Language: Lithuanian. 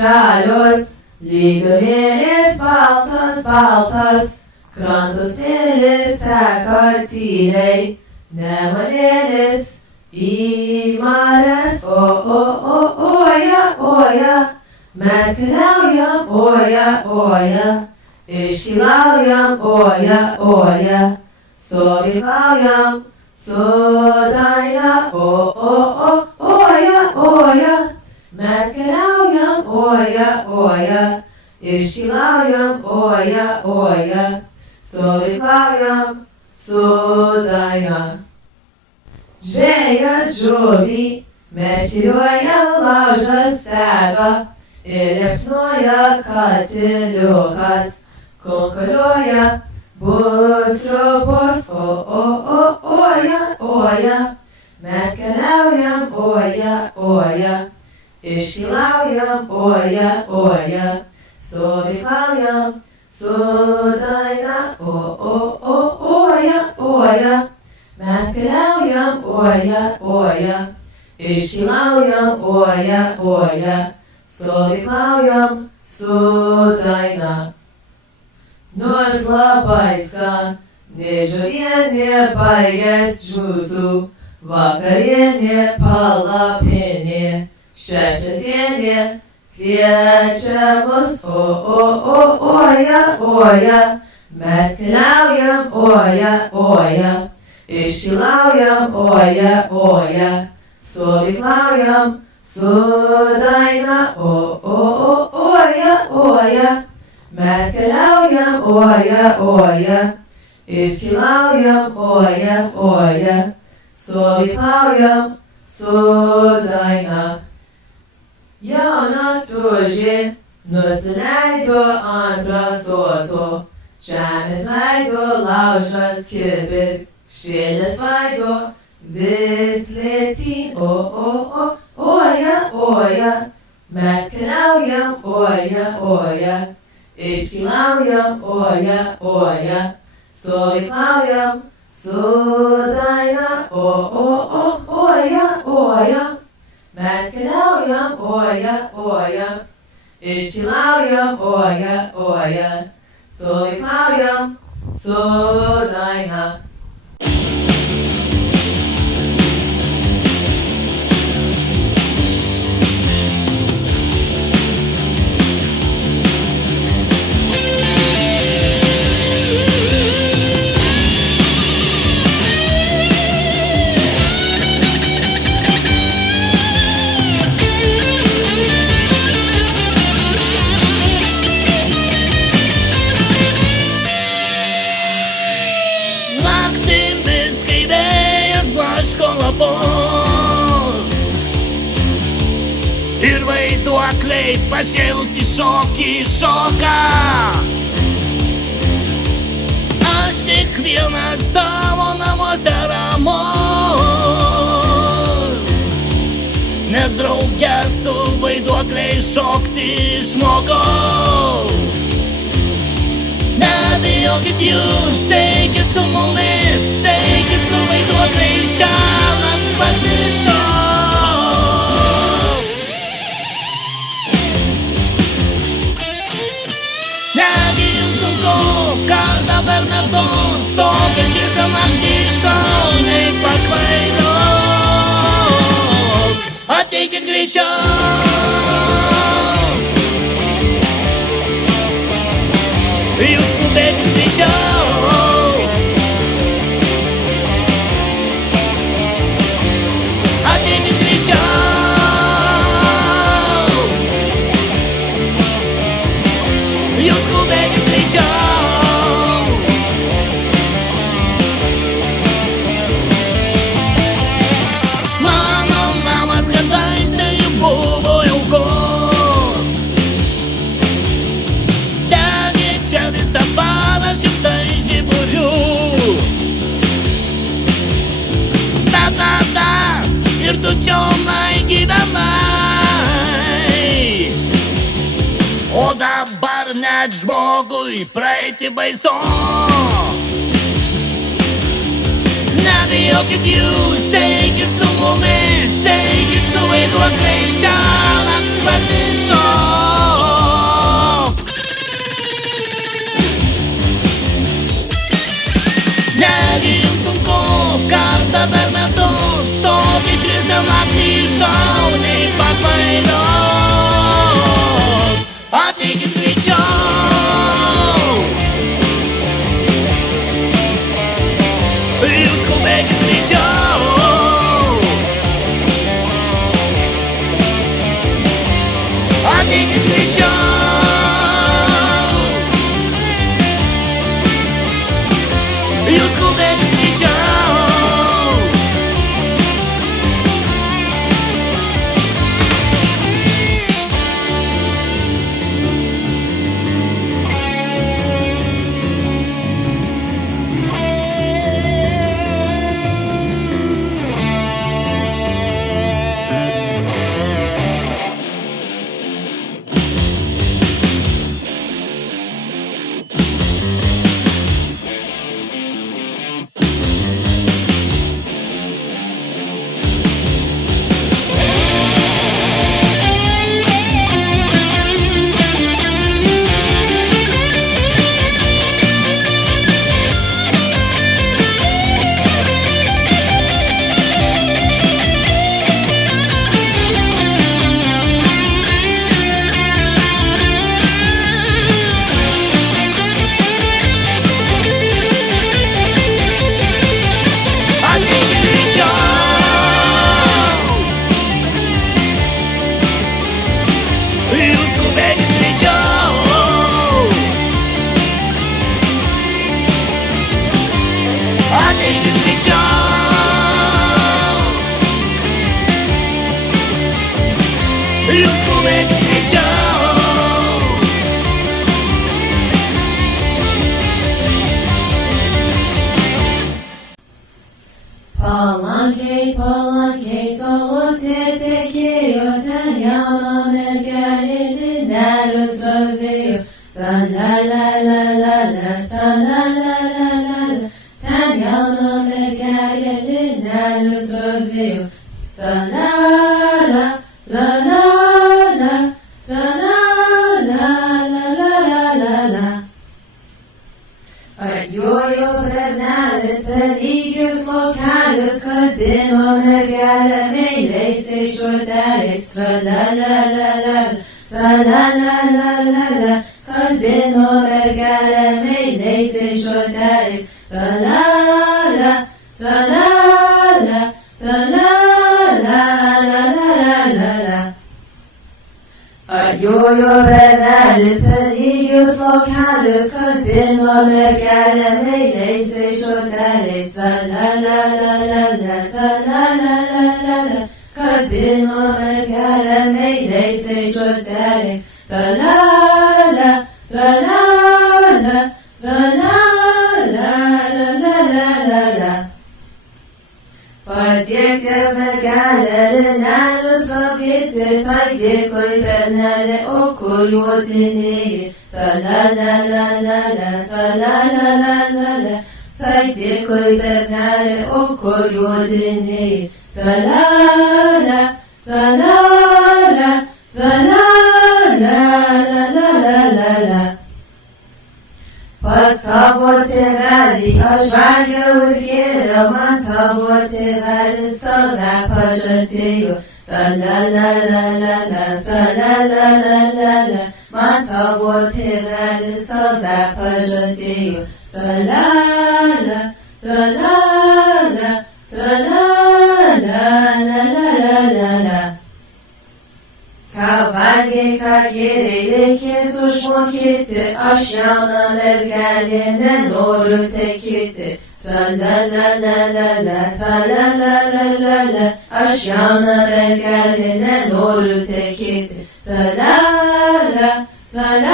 žalios, lygumėlis baltas, baltas, krantų smėlis teka tyliai, nemunėlis į marias, oja, oja, mes keliaujam, oja, oja, iškylaujam, oja, oja, stovyklaujam su daina, oja, oja, mes keliaujam, oja, oja, iškylaujam, oja, oja, stovyklaujam su daina. Žvėjas žuvį, meškeriuoja laužas sega ir liepsnoja katiliukas, konkuliuoja bus sriubos, oja, oja, mes keliaujam, oja, oja, iškylaujam, oja, oja, stovyklaujam su daina, oja, oja, mes keliaujam, oja, oja, iškylaujam, oja, oja, stovyklaujam su daina. Nors labai skani žuvienė baigės mūsų, vakarienė palapinė, šešiasienė kviečia mus, oja, oja, mes keliaujam, oja, oja, iškylaujam, oja, oja, stovyklaujam su daina, oja, oja, mes keliaujam, oja, oja, iškylaujam, oja, oja, stovyklaujam su daina. Jauna tužė nusileido ant rasoto, žemės veido laužas kirbi, šėlės veido vis lėtyn, oja, oja, mes keliaujam, oja, oja, iškylaujam, oja, oja, stovyklaujam su daina, oja, oja, mes keliaujam, oja, oja, iškylaujam, oja, oja, stovyklaujam su daina. Ir vaiduokliai pašėlusi šokį šoka. Aš tik vienas savo namuose ramus, nes drauge su vaiduokliai šokti išmokau. Nebijokit jūs, eikit su mumis, eikit su vaiduokliais šiąnakt pasišok. Kartą per metus tokia šviesa naktį šauniai pakvailiok. Ateikit greičiau, jūs skubėkit greičiau. Ateikit greičiau, jūs skubėkit greičiau. Ir tu čionai gyvenai, o dabar net žmogui praeiti baisu. Net vi och ett ljus, säkert som om är säkert så är vårt kärnan precis så. Nagim som kokar, tabel med toast, och i kyssen att i show, nej pappa I think it's me show. Just go back and me show. I think it's me show. Just go back and me show. Just go back and me show. Palanque, palanque, solo te quiero, tan llama mergare, nada sabio, tan la la la la la, tan la la la la la, tan llama mergare, nada sabio, tan la la la la. Yo Bernales, peligros locales, Cadeno Mergale, Meile, se Jordales, tra la la la la, tra la la la la la, Cadeno Mergale, Meile, se Jordales, tra la la, tra la la, tra la la la la la la. Yo Bernales, peligros locales, Cadeno Mergale, Meile, se Jordales, tra la la la la la, tra la la la la la, Cadeno Mergale, Meile, se Jordales, tra la la, tra la la, tra la la la la la. Partiekte Mergale, nada sabite, taide koi Bernale, okul yotini, tra la la la la la, tra la la la la la, taide koi Bernale, okul yotini, tra la la, tra la la, tra la la la la la. Passaporte verdi, aşağıya urgera, mantaporte verdi, sana paşateyo, tra la la la la la, tra la la la la la, mantaporte verdi, sana paşateyo, tra la la, tra la la, tra la la la la la. Cavalli carriere che soşmokete, aşağına mergelene doğru tekete, tra la la la la la, tra la la la la la, aşağına mergelene doğru tekete, tra la la, tra la